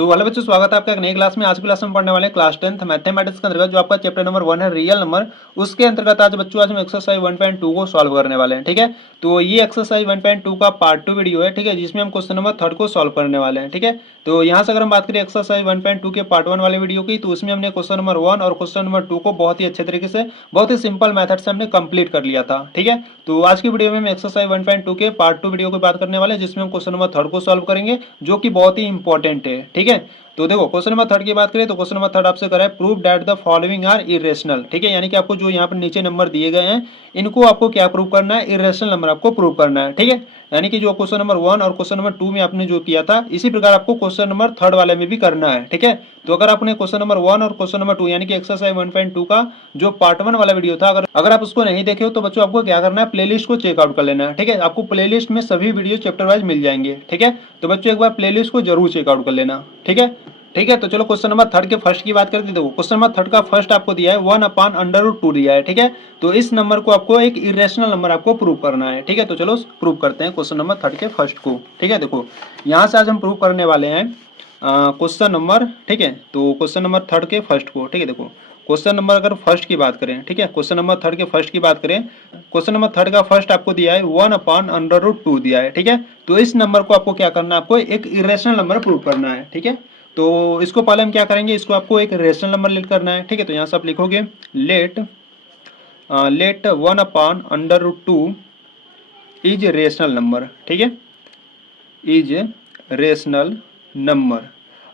So hello बच्चों, स्वागत है आपका एक नई क्लास में। आज की क्लास में पढ़ने वाले हैं क्लास 10th मैथमेटिक्स के अंतर्गत जो आपका चैप्टर नंबर 1 है रियल नंबर, उसके अंतर्गत आज बच्चों आज हम एक्सरसाइज 1.2 को सॉल्व करने वाले हैं। ठीक है, तो ये एक्सरसाइज 1.2 का पार्ट 2 वीडियो है। ठीक है, जिसमें हम क्वेश्चन नंबर 3 को सॉल्व करने वाले हैं। ठीक है, तो यहाँ से अगर हम बात करें एक्सरसाइज 1.2 के पार्ट 1 वाले वीडियो की, तो उसमें हमने क्वेश्चन नंबर 1 और क्वेश्चन नंबर 2 को बहुत ही अच्छे तरीके से, बहुत ही सिंपल मेथड से हमने कंप्लीट कर लिया था। ठीक है, तो आज की वीडियो में हम एक्सरसाइज 1.2 के पार्ट 2 वीडियो की बात करने वाले हैं, जिसमें हम क्वेश्चन नंबर 3 को सॉल्व करेंगे, जो कि बहुत ही इंपॉर्टेंट है। ठीक है, तो देखो क्वेश्चन नंबर 3 की बात करें तो क्वेश्चन नंबर 3 आपसे करा है prove that the following are irrational. ठीक है, यानी कि आपको जो यहाँ पर नीचे नंबर दिए गए हैं, इनको आपको क्या प्रूव करना है, इरेशनल नंबर आपको प्रूव करना है। ठीक है, यानी कि जो क्वेश्चन नंबर 1 और क्वेश्चन नंबर 2 में आपने जो किया था, इसी प्रकार आपको क्वेश्चन नंबर 3 वाले में भी करना है। ठीक है, तो अगर आपने क्वेश्चन नंबर 1 और क्वेश्चन नंबर 2 यानी कि एक्सरसाइज 1.2 का जो पार्ट 1 वाला वीडियो था, अगर आप उसको नहीं देखे हो तो बच्चों आपको क्या करना है, प्लेलिस्ट को चेकआउट कर लेना है। ठीक है, आपको प्लेलिस्ट में सभी वीडियो चैप्टर वाइज मिल जाएंगे। ठीक है, तो बच्चों एक बार प्लेलिस्ट को जरूर चेकआउट कर लेना। ठीक है, तो चलो क्वेश्चन नंबर 3 के फर्स्ट की बात करते हैं। देखो क्वेश्चन नंबर 3 का फर्स्ट आपको दिया है 1/√2 दिया है। ठीक है, तो इस नंबर को आपको एक इरेशनल नंबर आपको प्रूव करना है। ठीक है, तो चलो प्रूव करते हैं क्वेश्चन नंबर 3 के फर्स्ट को। ठीक है, देखो यहाँ से आज हम प्रूव करने वाले हैं क्वेश्चन नंबर, ठीक है, तो क्वेश्चन नंबर 3 के फर्स्ट को। ठीक है, देखो क्वेश्चन नंबर अगर फर्स्ट की बात करें, ठीक है, क्वेश्चन नंबर 3 के फर्स्ट की बात करें, क्वेश्चन नंबर 3 का फर्स्ट आपको दिया है 1/√2 दिया है। ठीक है, तो इस नंबर को आपको क्या करना है, आपको एक इरेशनल नंबर प्रूव करना है। ठीक है, तो इसको पहले हम क्या करेंगे, इसको आपको एक रेशनल नंबर लिख करना है। ठीक है, तो यहाँ से आप लिखोगे let let 1/√2 is rational number. ठीक है, इज रेशनल नंबर।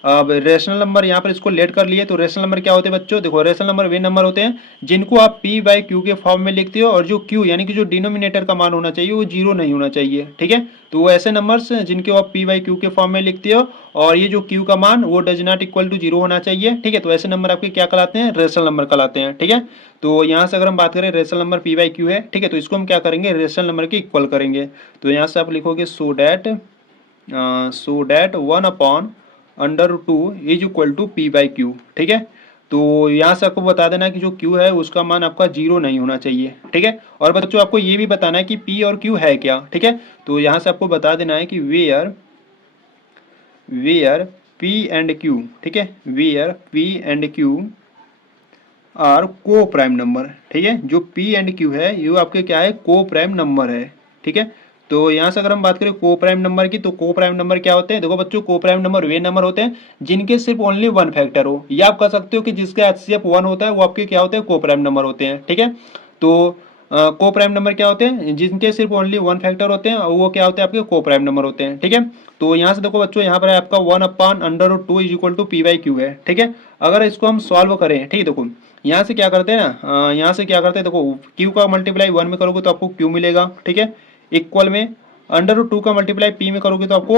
अब रेशनल नंबर यहाँ पर इसको लेट कर लिए, तो रेशनल नंबर क्या होते हैं बच्चों, देखो रेशनल नंबर वे नंबर होते हैं जिनको आप p बाई क्यू के फॉर्म में लिखते हो, और जो q यानी कि जो डिनोमिनेटर का मान होना चाहिए वो जीरो नहीं होना चाहिए। ठीक है, तो वो ऐसे नंबर्स जिनके आप p बाई क्यू के फॉर्म में लिखते हो, और ये जो q का मान वो does not equal to zero होना चाहिए। ठीक है, तो ऐसे नंबर आपके क्या कहलाते हैं, रेशनल नंबर कहलाते हैं। ठीक है, तो यहाँ से अगर हम बात करें rational number p by Q है, ठीक है, तो इसको हम क्या करेंगे, रेशनल नंबर के इक्वल करेंगे। तो यहाँ से आप लिखोगे so that 1/√2 is equal to p by Q. ठीक है, तो यहाँ से आपको बता देना कि जो q है उसका मान आपका जीरो नहीं होना चाहिए। ठीक है, और बच्चों आपको ये भी बताना है कि p और q है क्या। ठीक है, तो यहाँ से आपको बता देना है कि वेयर p एंड q, ठीक है, where p and q are coprime number. ठीक है, जो p एंड q है ये आपके क्या है, को प्राइम नंबर है। ठीक है, तो यहाँ से अगर हम बात करें को प्राइम नंबर की, तो को प्राइम नंबर क्या होते हैं, देखो बच्चों को प्राइम नंबर वे नंबर होते हैं जिनके सिर्फ ओनली वन फैक्टर हो, या आप कह सकते हो कि जिसका HCF 1 होता है वो आपके क्या होते हैं, को प्राइम नंबर होते हैं। ठीक है, तो को प्राइम नंबर क्या होते हैं, जिनके सिर्फ ओनली वन फैक्टर होते हैं वो क्या होते हैं, आपके को प्राइम नंबर होते हैं। ठीक है, तो यहाँ से देखो बच्चों यहाँ पर है आपका 1/√2 is equal to p by Q है। ठीक है, अगर इसको हम सॉल्व करें, ठीक है, देखो यहाँ से क्या करते हैं ना, यहाँ से क्या करते हैं, देखो q का मल्टीप्लाई 1 में करोगे तो आपको q मिलेगा। ठीक है, इक्वल में √2 का मल्टीप्लाई p में करोगे तो आपको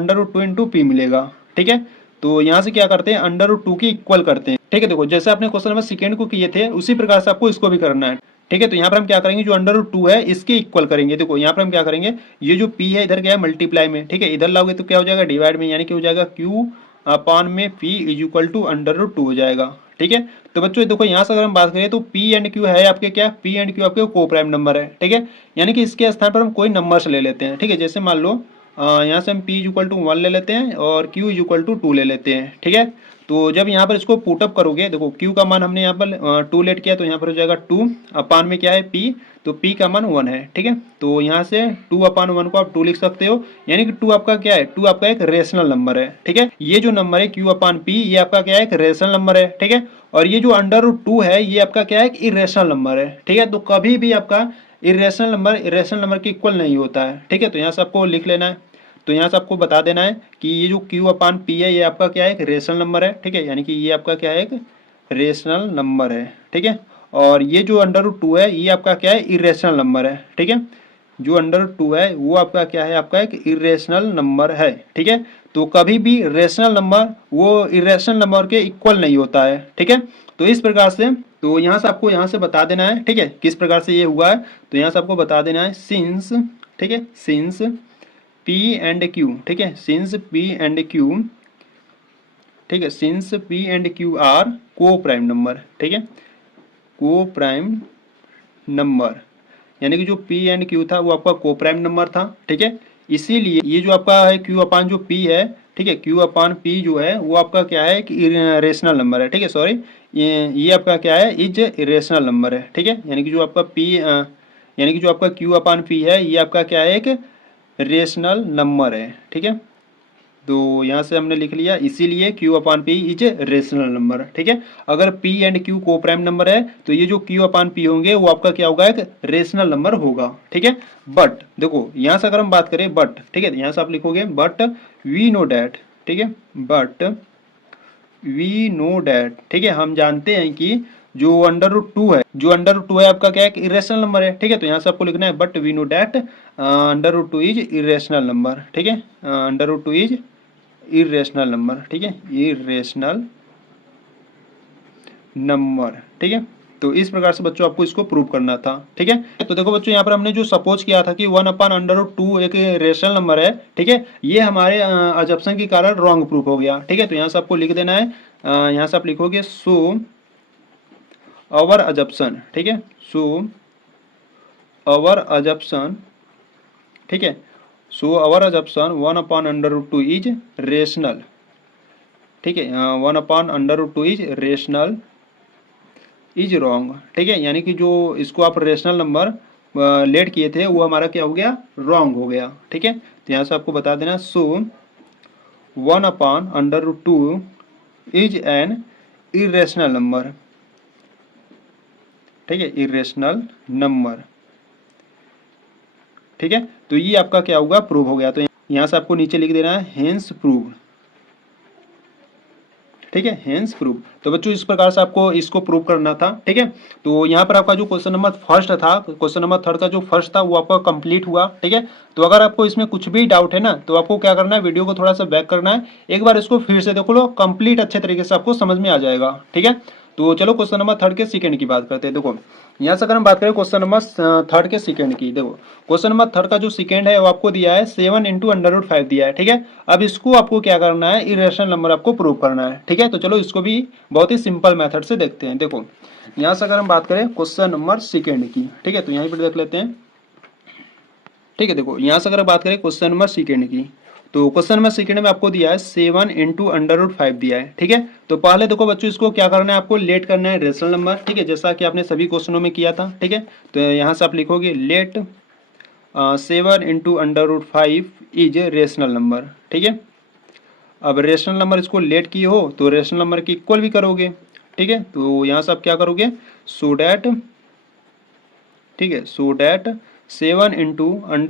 √2 इंटू पी मिलेगा। ठीक है, तो यहाँ से क्या करते हैं, √2 की इक्वल करते हैं। ठीक है, देखो जैसे आपने क्वेश्चन नंबर सेकंड को किए थे उसी प्रकार से आपको इसको भी करना है। ठीक है, तो यहाँ पर हम क्या करेंगे, जो √2 है इसके इक्वल करेंगे। देखो यहाँ पर हम क्या करेंगे, ये जो p है इधर क्या है, मल्टीप्लाई में, ठीक है, इधर लाओगे तो क्या हो जाएगा, डिवाइड में, यानी कि हो जाएगा q अपान में p इज इक्वल टू √2 हो जाएगा। ठीक है, तो बच्चों देखो यहाँ से अगर हम बात करें तो p एंड q है आपके क्या, p एंड q आपके को प्राइम नंबर है। ठीक है, यानी कि इसके स्थान पर हम कोई नंबर्स ले लेते हैं। ठीक है, जैसे मान लो यहाँ से हम p इज इक्वल टू 1 ले लेते हैं और q इज इक्वल टू 2 ले लेते हैं। ठीक है, तो जब यहाँ पर इसको पुटअप करोगे, देखो q का मान हमने यहाँ पर 2 लेट किया, तो यहाँ पर हो जाएगा 2 अपान में क्या है p, तो p का मान 1 है। ठीक है, तो यहाँ से 2/1 को आप 2 लिख सकते हो, यानी कि 2 आपका क्या है, 2 आपका एक रेशनल नंबर है। ठीक है, ये जो नंबर है q/p ये आपका क्या है, एक रेशनल नंबर है। ठीक है, और ये जो √2 है ये आपका क्या है, एक इरेशनल नंबर है। ठीक है, तो कभी भी आपका इरेशनल नंबर के इक्वल नहीं होता है। ठीक है, तो यहाँ से आपको लिख लेना है, तो यहाँ से आपको बता देना है कि ये जो q/p है ये आपका क्या है, एक रेशनल नंबर है। ठीक है, यानी कि ये आपका क्या है, एक रेशनल नंबर है। ठीक है, और ये जो √2 है ये आपका क्या है, इरेशनल नंबर है। ठीक है, जो √2 है वो आपका क्या है, आपका एक इरेशनल नंबर है। ठीक है, तो कभी भी रेशनल नंबर वो इरेशनल नंबर के इक्वल नहीं होता है। ठीक है, तो इस प्रकार से, तो यहाँ से आपको यहाँ से बता देना है, ठीक है, किस प्रकार से ये हुआ है, तो यहाँ से आपको बता देना है सिंस, ठीक है, सिंस p एंड q, ठीक है, सिंस p एंड q, ठीक है, since p and q are coprime number. ठीक है, को प्राइम नंबर, यानी कि जो p एंड q था वो आपका को प्राइम नंबर था। ठीक है, इसीलिए ये जो आपका है क्यू अपान जो पी है, ठीक है, क्यू अपान पी जो है वो आपका क्या है कि इरेशनल नंबर है, ठीक है, सॉरी, ये आपका क्या है, इज इरेशनल नंबर है, ठीक है, यानी कि जो आपका पी यानी कि जो आपका क्यू अपान पी है ये आपका क्या है, एक रेशनल नंबर है, ठीक है। तो यहाँ से हमने लिख लिया, इसीलिए Q upon P is rational number, ठीक है। अगर P एंड Q को प्राइम नंबर है तो ये जो Q अपान P होंगे वो आपका क्या होगा, एक रेशनल नंबर होगा, ठीक है। बट देखो यहाँ से अगर हम बात करें बट, ठीक है, यहाँ से आप लिखोगे बट वी नो डैट, ठीक है, बट वी नो डैट, ठीक है, हम जानते हैं कि जो अंडर रूट टू है, जो अंडर रूट टू है आपका क्या है, इरेशनल नंबर है, ठीक है। तो यहाँ से आपको लिखना है but we know that under root two is irrational number, ठीक है, under root two is irrational number, ठीक है, इरेशनल नंबर, ठीक है। तो इस प्रकार से बच्चों आपको इसको प्रूव करना था, ठीक है। तो देखो बच्चों यहाँ पर हमने जो सपोज किया था कि 1/√2 एक रेशनल नंबर है, ठीक है, ये हमारे अजप्शन के कारण रॉन्ग प्रूफ हो गया, ठीक है। तो यहाँ से आपको लिख देना है, यहाँ से आप लिखोगे सो अवर अजप्शन, ठीक है, सो अवर अजप्शन, ठीक है, सो अवर अजप्शन 1/√2 इज रेशनल, ठीक है, 1/√2 इज रेशनल इज रॉन्ग, ठीक है, यानी कि जो इसको आप रेशनल नंबर लेट किए थे वो हमारा क्या हो गया, रॉन्ग हो गया, ठीक है। तो यहाँ से आपको बता देना सो 1/√2 इज एन इरेशनल नंबर, ठीक है, इरेशनल नंबर, ठीक है। तो ये आपका क्या होगा, प्रूव हो गया। तो यहाँ से आपको नीचे लिख देना है हेंस प्रूव, ठीक है, हेंस प्रूव। तो बच्चों इस प्रकार से आपको इसको प्रूव करना था, ठीक है। तो यहाँ पर आपका जो क्वेश्चन नंबर फर्स्ट था, क्वेश्चन नंबर थर्ड का जो फर्स्ट था वो आपका कंप्लीट हुआ, ठीक है। तो अगर आपको इसमें कुछ भी डाउट है ना तो आपको क्या करना है, वीडियो को थोड़ा सा बैक करना है, एक बार इसको फिर से देखो लो, कंप्लीट अच्छे तरीके से आपको समझ में आ जाएगा, ठीक है। तो चलो क्वेश्चन नंबर थर्ड के सेकंड की बात करते हैं। देखो यहाँ से अगर हम बात करें क्वेश्चन नंबर थर्ड के सेकंड की, देखो क्वेश्चन नंबर थर्ड का जो सेकंड है वो आपको दिया है 7 × दिया है, ठीक है। अब इसको आपको क्या करना है, इरेशनल नंबर आपको प्रूव करना है, ठीक है। तो चलो इसको भी बहुत ही सिंपल मेथड से देखते हैं। देखो यहाँ से अगर हम बात करें क्वेश्चन नंबर सेकंड की, ठीक है, तो यहीं पर देख लेते हैं, ठीक है। देखो यहाँ से अगर बात करें क्वेश्चन नंबर सेकंड की, तो क्वेश्चन नंबर सेकंड में आपको दिया है 7 × √5 दिया है, ठीक है। तो पहले देखो बच्चों इसको क्या करना है, आपको लेट करना है रेशनल नंबर, ठीक है, जैसा कि आपने सभी क्वेश्चनों में किया था, ठीक है। तो यहाँ से आप लिखोगे लेट 7 × √5 इज रेशनल नंबर, ठीक है। अब रेशनल नंबर इसको लेट किए हो तो रेशनल नंबर की इक्वल भी करोगे, ठीक है। तो यहाँ से आप क्या करोगे, सो डैट, ठीक है, so that 7 ×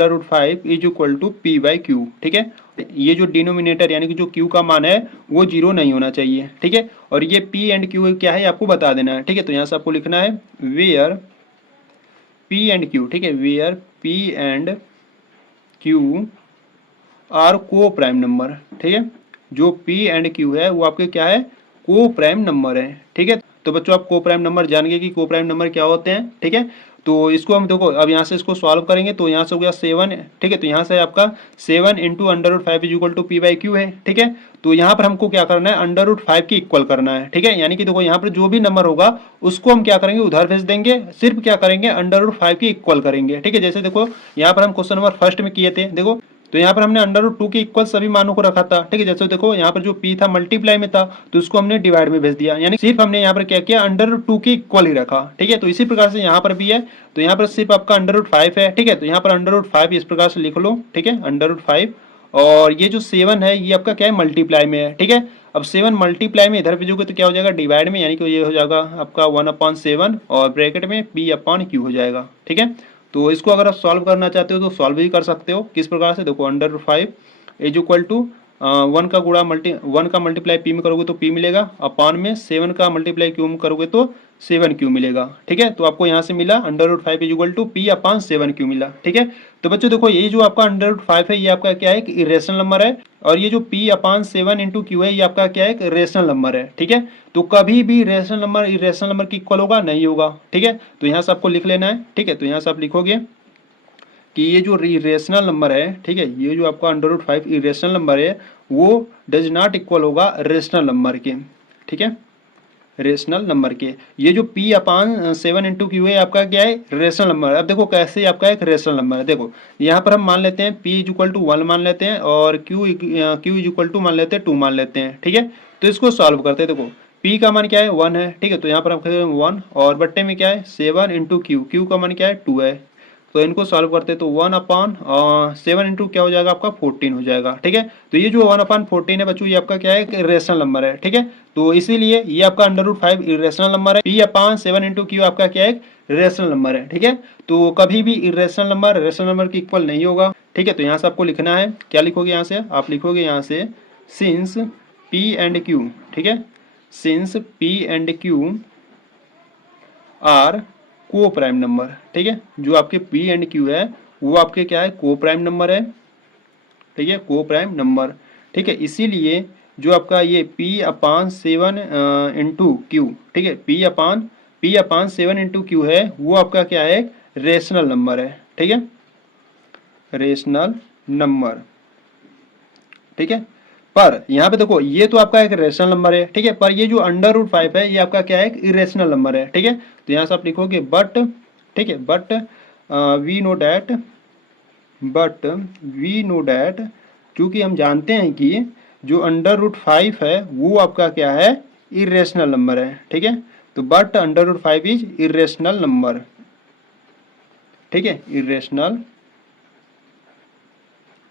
√5 is equal to P/Q, ठीक है। ये जो डिनोमिनेटर यानी कि जो Q का मान है वो 0 नहीं होना चाहिए, ठीक है। और ये P एंड Q क्या है आपको बता देना है, ठीक है। तो यहाँ से आपको लिखना है वेयर P एंड Q, ठीक है, where P and Q are coprime number, ठीक है। जो P एंड Q है वो आपके क्या है, को प्राइम नंबर है, ठीक है। तो बच्चों आप को प्राइम नंबर जान गए कि को प्राइम नंबर क्या होते हैं, ठीक है। तो इसको हम देखो अब यहाँ से इसको सॉल्व करेंगे तो यहाँ से हो गया 7, ठीक है। तो यहाँ से आपका 7 × √5 इज इक्वल टू P/Q है, ठीक है। तो यहाँ पर हमको क्या करना है, √5 की इक्वल करना है, ठीक है। यानी कि देखो यहाँ पर जो भी नंबर होगा उसको हम क्या करेंगे, उधर भेज देंगे, सिर्फ क्या करेंगे √5 की इक्वल करेंगे, ठीक है। जैसे देखो यहाँ पर हम क्वेश्चन नंबर फर्स्ट में किए थे, देखो तो यहाँ पर हमने √2 के इक्वल सभी मानों को रखा था, ठीक है। जैसे देखो यहाँ पर जो P था मल्टीप्लाई में था तो उसको हमने डिवाइड में भेज दिया, यानी सिर्फ हमने यहाँ पर क्या किया, √2 के इक्वल ही रखा, ठीक है। तो इसी प्रकार से यहाँ पर भी है, तो यहाँ पर सिर्फ आपका √5 है, ठीक है। तो यहाँ पर √5 इस प्रकार से लिख लो, ठीक है, √5, और ये जो 7 है ये आपका क्या है, मल्टीप्लाई में है, ठीक है। अब 7 मल्टीप्लाई में इधर भेजोगे तो क्या हो जाएगा, डिवाइड में, यानी कि ये हो जाएगा आपका 1/7 और ब्रैकेट में P/Q हो जाएगा, ठीक है। तो इसको अगर आप सॉल्व करना चाहते हो तो सॉल्व भी कर सकते हो, किस प्रकार से, देखो √5 इज इक्वल टू 1 का मल्टीप्लाई P में करोगे तो P मिलेगा, अपान में 7 का मल्टीप्लाई Q में करोगे तो 7Q मिलेगा, ठीक है। तो आपको यहाँ से मिला √5 इज इक्वल टू P/7Q मिला, ठीक है। तो बच्चों देखो ये जो आपका √5 है ये आपका क्या है, एक इरेशनल नंबर है, और ये जो P/7 × Q है ये आपका क्या है, एक रेशनल नंबर है, ठीक है। तो कभी भी रेशनल नंबर इरेशनल नंबर की इक्वल होगा नहीं होगा, ठीक है। तो यहाँ से आपको लिख लेना है, ठीक है। तो यहाँ से आप लिखोगे कि ये जो इरेशनल नंबर है, ठीक है, ये जो आपका √5 इरेशनल नंबर है वो डज नॉट इक्वल होगा रेशनल नंबर के, ठीक है, रेशनल नंबर के। ये जो P अपान 7 इंटू क्यू है आपका क्या है, रेशनल नंबर। अब देखो कैसे आपका एक रेशनल नंबर है। देखो यहाँ पर हम मान लेते हैं P इज इक्वल टू 1 मान लेते हैं और Q इज इक्वल टू मान लेते हैं 2 मान लेते हैं, ठीक है। तो इसको सॉल्व करते हैं। देखो P का मान क्या है 1 है, ठीक है, तो यहाँ पर आप 1 और बट्टे में क्या है 7 इंटू क्यू, क्यू का मान क्या है 2 है। तो इनको सॉल्व करते हैं तो 1 अपान 7 इंटू क्या हो जाएगा आपका 14 हो जाएगा, ठीक है। तो ये जो 1 अपान 14 है बच्चों, ये आपका क्या है रेशनल नंबर है, ठीक है। तो इसीलिए ये आपका √5 इरेशनल नंबर है। P अपान 7 इंटू क्यू आपका क्या है रेशनल नंबर है, ठीक है। तो कभी भी इरेशनल नंबर रेशनल नंबर के इक्वल नहीं होगा, ठीक है। तो यहाँ से आपको लिखना है, क्या लिखोगे यहाँ से, आप लिखोगे यहाँ से सिंस P एंड Q, ठीक है, since P and Q are coprime number, ठीक है। जो आपके P एंड Q है वो आपके क्या है को प्राइम नंबर है, ठीक है, को प्राइम नंबर, ठीक है। इसीलिए जो आपका ये P अपान 7 इंटू क्यू, ठीक है, P अपान 7 इंटू क्यू है वो आपका क्या है रेशनल नंबर है, ठीक है, रेशनल नंबर, ठीक है। पर यहाँ पे देखो ये तो आपका एक रेशनल नंबर है, ठीक है, पर ये जो √5 है ये आपका क्या है इरेशनल नंबर है, ठीक है। तो यहाँ से आप लिखोगे बट, ठीक है, बट वी नो डैट, क्योंकि हम जानते हैं कि जो √5 है वो आपका क्या है इरेशनल नंबर है, ठीक है। तो बट √5 इज इरेशनल नंबर, ठीक है, इरेशनल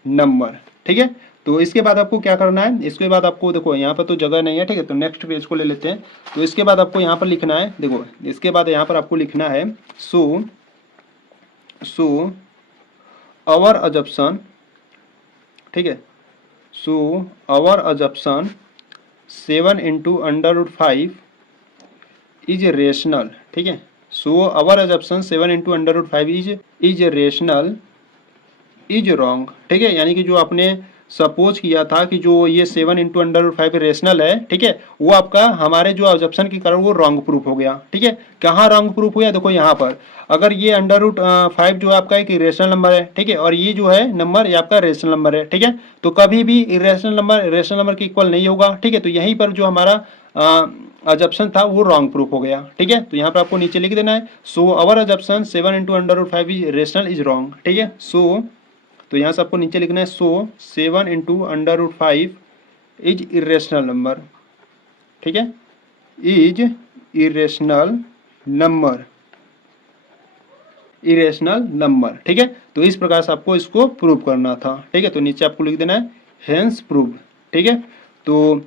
नंबर, ठीक है। तो इसके बाद आपको क्या करना है, इसके बाद आपको देखो यहाँ पर तो जगह नहीं है, ठीक है, तो नेक्स्ट पेज को ले लेते हैं। तो इसके बाद आपको यहाँ पर लिखना है, देखो इसके बाद यहाँ पर आपको लिखना है सो आवर अजप्शन, ठीक है, so our assumption 7 into √5 is rational, ठीक है। So our assumption 7 into √5 is rational is wrong, ठीक है। यानी कि जो आपने सपोज किया था कि जो ये 7 इंटू √5 रेशनल है, ठीक है, वो आपका हमारे जो अजप्शन के कारण वो रॉन्ग प्रूफ हो गया, ठीक है। कहाँ रॉन्ग प्रूफ हुआ, देखो यहाँ पर अगर ये √5 जो आपका एक इरेशनल नंबर है, ठीक है, और ये जो है नंबर ये आपका रेशनल नंबर है, ठीक है, तो कभी भी इरेशनल नंबर रेशनल नंबर के इक्वल नहीं होगा, ठीक है। तो यहीं पर जो हमारा अजप्शन था वो रॉन्ग प्रूफ हो गया, ठीक है। तो यहाँ पर आपको नीचे लिख देना है सो अवर अजप्शन 7 into √5 is rational is wrong, ठीक है। सो तो यहाँ से आपको नीचे लिखना है सो 7 इंटू √5 इज इरेशनल नंबर, ठीक है, is irrational number, irrational number, ठीक है। तो इस प्रकार से आपको इसको प्रूव करना था, ठीक है। तो नीचे आपको लिख देना है हेंस प्रूव, ठीक है। तो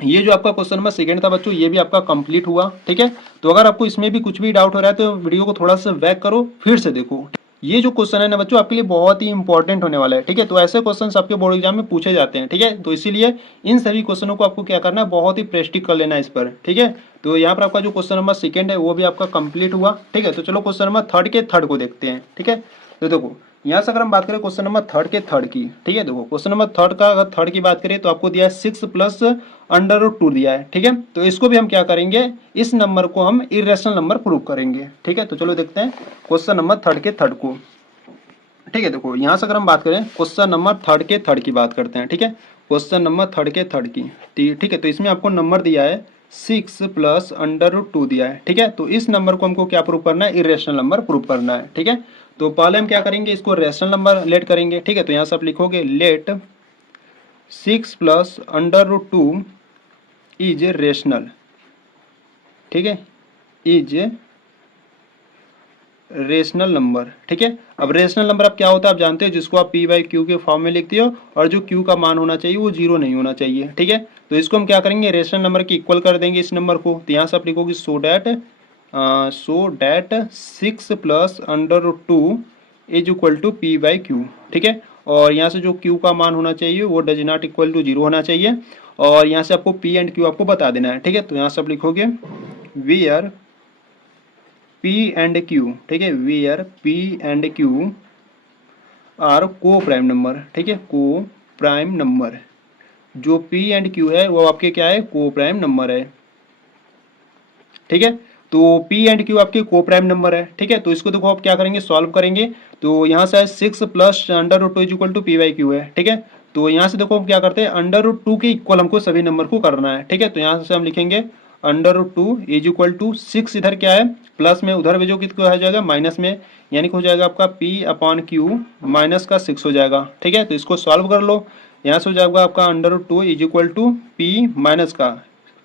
ये जो आपका क्वेश्चन नंबर सेकंड था बच्चों, ये भी आपका कंप्लीट हुआ, ठीक है। तो अगर आपको इसमें भी कुछ भी डाउट हो रहा है तो वीडियो को थोड़ा सा बैक करो, फिर से देखो। ये जो क्वेश्चन है ना बच्चों आपके लिए बहुत ही इंपॉर्टेंट होने वाला है, ठीक है। तो ऐसे क्वेश्चंस आपके बोर्ड एग्जाम में पूछे जाते हैं, ठीक है। तो इसीलिए इन सभी क्वेश्चनों को आपको क्या करना है, बहुत ही प्रैक्टिस कर लेना है इस पर, ठीक है। तो यहाँ पर आपका जो क्वेश्चन नंबर सेकंड है वो भी आपका कंप्लीट हुआ, ठीक है। तो चलो क्वेश्चन नंबर थर्ड के थर्ड को देखते हैं, ठीक है। तो देखो यहाँ से अगर हम बात करें क्वेश्चन नंबर थर्ड के थर्ड की, ठीक है, देखो क्वेश्चन नंबर थर्ड का अगर थर्ड की बात करें तो आपको दिया है 6 प्लस √2 दिया है, ठीक है। तो इसको भी हम क्या करेंगे, इस नंबर को हम इरेशनल नंबर प्रूव करेंगे, ठीक है। तो चलो देखते हैं क्वेश्चन नंबर थर्ड के थर्ड को, ठीक है। देखो यहाँ से अगर हम बात करें क्वेश्चन नंबर थर्ड के थर्ड की बात करते हैं, ठीक है, क्वेश्चन नंबर थर्ड के थर्ड की, ठीक है। तो इसमें आपको नंबर दिया है 6 प्लस √2 दिया है, ठीक है। तो इस नंबर को हमको क्या प्रूव करना है, इरेशनल नंबर प्रूव करना है, ठीक है। तो पहले हम क्या करेंगे, इसको रेशनल नंबर लेट करेंगे, ठीक है। तो यहाँ से आप लिखोगे लेट 6 प्लस √2 इज रेशनल, ठीक है, इज रेशनल नंबर, ठीक है। अब रेशनल नंबर अब क्या होता है आप जानते हो, जिसको आप P/Q के फॉर्म में लिखते हो और जो Q का मान होना चाहिए वो 0 नहीं होना चाहिए, ठीक है। तो इसको हम क्या करेंगे, रेशनल नंबर के इक्वल कर देंगे इस नंबर को। तो यहाँ से आप लिखोगे so that 6 plus √2 is equal to P/Q, ठीक है। और यहाँ से जो Q का मान होना चाहिए वो डज नॉट इक्वल टू 0 होना चाहिए, और यहाँ से आपको P एंड Q आपको बता देना है, ठीक है। तो यहाँ से आप लिखोगे वेयर P एंड Q, ठीक है, where P and Q are coprime number, ठीक है, को प्राइम नंबर। जो P एंड Q है वो आपके क्या है, को प्राइम नंबर है, ठीक है। तो P एंड Q आपके को प्राइम नंबर है, ठीक है। तो इसको देखो आप क्या करेंगे, सॉल्व करेंगे। तो यहाँ से 6 plus √2 is equal to P/Q है, ठीक है। तो यहाँ से देखो हम क्या करते हैं, √2 के इक्वल हमको सभी नंबर को करना है, ठीक है। तो यहाँ से हम लिखेंगे √2 इज इक्वल टू 6 इधर क्या है प्लस में, उधर भेजो कितना हो जाएगा माइनस में, यानी कि हो जाएगा आपका P/Q माइनस का 6 हो जाएगा। ठीक है, तो इसको सॉल्व कर लो, यहाँ से हो जाएगा आपका √2 is equal to P minus का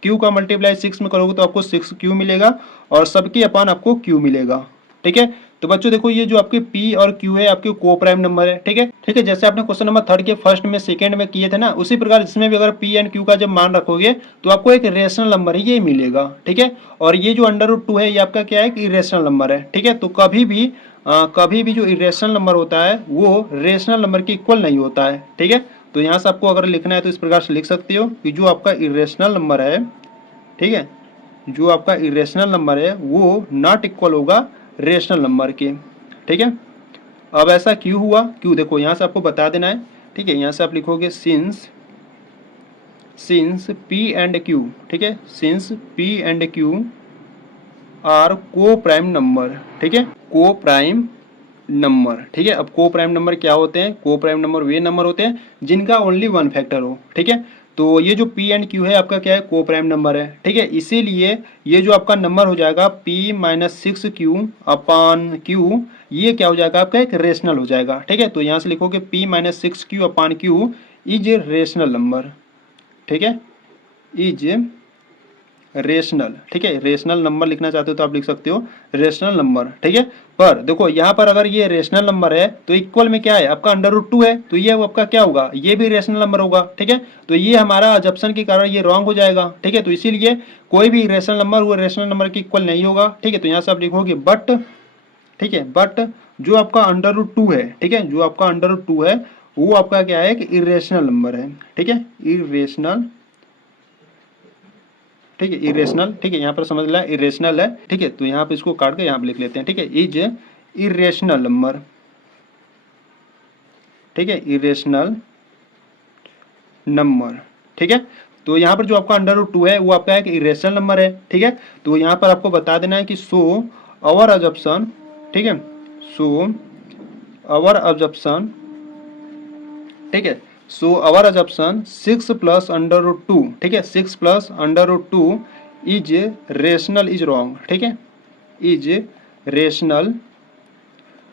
Q का मल्टीप्लाई 6 में करोगे तो आपको 6Q मिलेगा और सबकी अपान आपको Q मिलेगा। ठीक है, तो बच्चों देखो ये जो आपके P और Q है आपके को प्राइम नंबर है। ठीक है, ठीक है, जैसे आपने क्वेश्चन नंबर 3 के फर्स्ट में सेकंड में किए थे ना, उसी प्रकार इसमें भी अगर P एंड Q का जब मान रखोगे तो आपको एक रेशनल नंबर ही ये मिलेगा। ठीक है, और ये जो √2 है ये आपका क्या है कि इरेशनल नंबर है। ठीक है, तो कभी भी जो इरेशनल नंबर होता है वो रेशनल नंबर के इक्वल नहीं होता है। ठीक है, तो यहाँ से आपको अगर लिखना है तो इस प्रकार से लिख सकते हो कि जो आपका इरेशनल नंबर है, ठीक है, जो आपका इरेशनल नंबर है वो नॉट इक्वल होगा रेशनल नंबर के। ठीक है, अब ऐसा क्यों हुआ, क्यों देखो यहाँ से आपको बता देना है। ठीक है, यहाँ से आप लिखोगे सिंस P एंड Q, ठीक है, since P and Q are coprime number. ठीक है, को प्राइम नंबर। ठीक है, अब को प्राइम नंबर क्या होते हैं, को प्राइम नंबर वे नंबर होते हैं जिनका ओनली वन फैक्टर हो। ठीक है, तो ये जो P एंड Q है आपका क्या है को प्राइम नंबर है। ठीक है, इसीलिए ये जो आपका नंबर हो जाएगा P-6Q/Q, ये क्या हो जाएगा आपका एक रेशनल हो जाएगा। ठीक है, तो यहाँ से लिखोगे P-6Q/Q इज रेशनल नंबर। ठीक है, इज रेशनल। ठीक है, रेशनल नंबर लिखना चाहते हो तो आप लिख सकते हो रेशनल नंबर। ठीक है, पर देखो यहाँ पर अगर ये रेशनल नंबर है तो इक्वल में क्या है आपका √2 है, तो ये आपका क्या होगा, ये भी रेशनल नंबर होगा। ठीक है, तो ये हमारा अजप्शन के कारण ये रॉन्ग हो जाएगा। ठीक है, तो इसीलिए कोई भी रेशनल नंबर वो रेशनल नंबर के इक्वल नहीं होगा। ठीक है, तो यहाँ से आप लिखोगे बट, ठीक है, बट जो आपका √2 है, ठीक है, जो आपका √2 है वो आपका क्या है कि इरेशनल नंबर है। ठीक है, इरेशनल। ठीक है, इरेशनल। ठीक है, यहाँ पर समझ ला इरेशनल है। ठीक है, तो यहाँ पे इसको काट के यहाँ पे लिख लेते हैं। ठीक है, इज इरेशनल नंबर। ठीक है, इरेशनल नंबर। ठीक है, तो यहाँ पर जो आपका √2 है वो आपका एक इरेशनल नंबर है। ठीक है, तो यहाँ पर आपको बता देना है कि सो अवर अजप्शन, ठीक है, सो अवर अजप्शन, ठीक है, सो अवर अजप्शन 6 + √2, ठीक है, 6 + √2 इज रेशनल इज रॉन्ग। ठीक है, इज रेशनल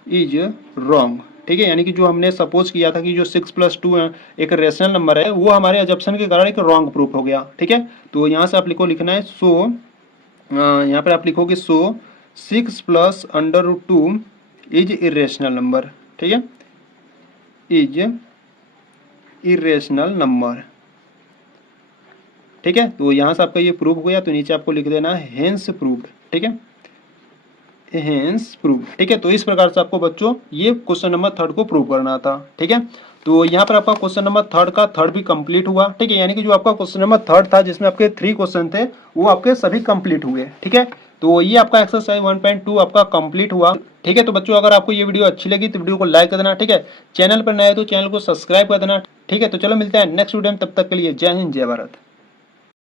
इज रॉन्ग। ठीक है, यानी कि जो हमने सपोज किया था कि जो 6 + 2 एक रेशनल नंबर है वो हमारे अजप्शन के कारण एक रॉन्ग प्रूफ हो गया। ठीक है, तो यहाँ से आप लिखना है सो, यहाँ पर आप लिखोगे सो 6 + √2 इज इरेशनल नंबर। ठीक है, इज इरेशनल नंबर। ठीक है, तो यहाँ से आपका ये प्रूफ हो गया, तो नीचे आपको लिख देना है हेंस प्रूव्ड। ठीक है, हेंस प्रूव। ठीक है, तो इस प्रकार से आपको बच्चों ये क्वेश्चन नंबर 3 को प्रूव करना था। ठीक है, तो यहाँ पर आपका क्वेश्चन नंबर 3 का 3 भी कंप्लीट हुआ। ठीक है, यानी कि जो आपका क्वेश्चन नंबर 3 था जिसमें आपके 3 क्वेश्चन थे वो आपके सभी कंप्लीट हुए। ठीक है, तो ये आपका एक्सरसाइज 1.2 आपका कंप्लीट हुआ। ठीक है, तो बच्चों अगर आपको ये वीडियो अच्छी लगी तो वीडियो को लाइक कर देना। ठीक है, चैनल पर नए हो तो चैनल को सब्सक्राइब कर देना। ठीक है, तो चलो मिलते हैं नेक्स्ट वीडियो में, तब तक के लिए जय हिंद जय भारत।